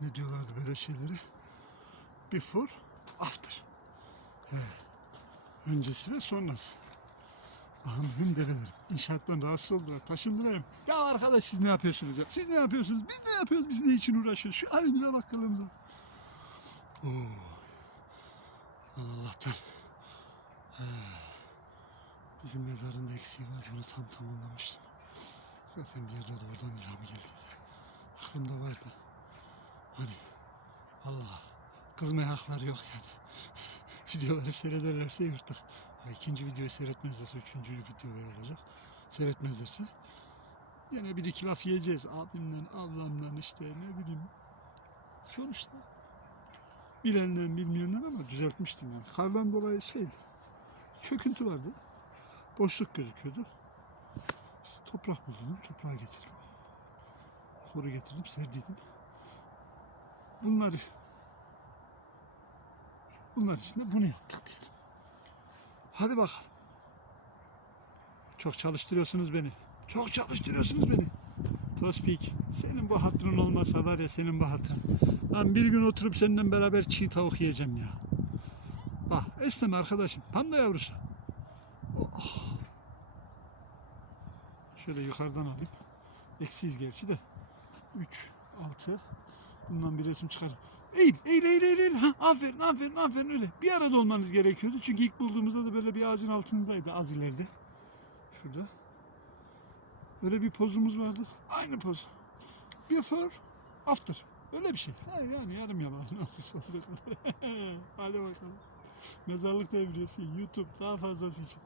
ne diyorlardı böyle şeyleri? Before, after. He. Öncesi ve sonrası. Ahmet'im develerim. İnşaattan rahatsız oldular. Taşındılar. Ya arkadaş siz ne yapıyorsunuz ya? Siz ne yapıyorsunuz? Biz ne yapıyoruz? Biz ne için uğraşıyoruz? Şu halimize bak. Oo. Lan Allah'tan. He. Bizim mezarında eksiği var. Onu tam tamamlamıştım. Zaten bir yerde de oradan ilham geldi. Aklımda vardı. Hani Allah kızmaya hakları yok yani. Videoları seyrederlerse yırttık. Ha, ikinci videoyu seyretmezlerse üçüncü video olacak. Seyretmezlerse yine bir iki laf yiyeceğiz. Abimden, ablamdan işte ne bileyim. Sonuçta bilenden bilmeyenden ama düzeltmiştim yani. Kardan dolayı şeydi. Çöküntü vardı. Boşluk gözüküyordu. İşte toprak buldum. Toprağı getirdim. Koru getirdim. Serdiydim. Bunları bunlar içinde bunu yaptık diyelim. Hadi bakalım. Çok çalıştırıyorsunuz beni. Çok çalıştırıyorsunuz beni. Tospik, senin bu hatırın olmasa var ya senin bu hatırın. Ben bir gün oturup seninle beraber çiğ tavuk yiyeceğim ya. Bak esneme arkadaşım. Panda yavrusu. Oh. Şöyle yukarıdan alayım. Eksiyiz gerçi de. 3, 6. Bundan bir resim çıkar. Eğil, eğil, eğil, eğil, eğil. Ha, aferin, aferin, aferin öyle. Bir arada olmanız gerekiyordu. Çünkü ilk bulduğumuzda da böyle bir ağacın altındaydı az ileride. Şurada. Böyle bir pozumuz vardı. Aynı poz. Before, after. Öyle bir şey. Ha, yani yarım yalan. Ne olursa olacak. Hadi bakalım. Mezarlık devriyesi, YouTube daha fazlası için.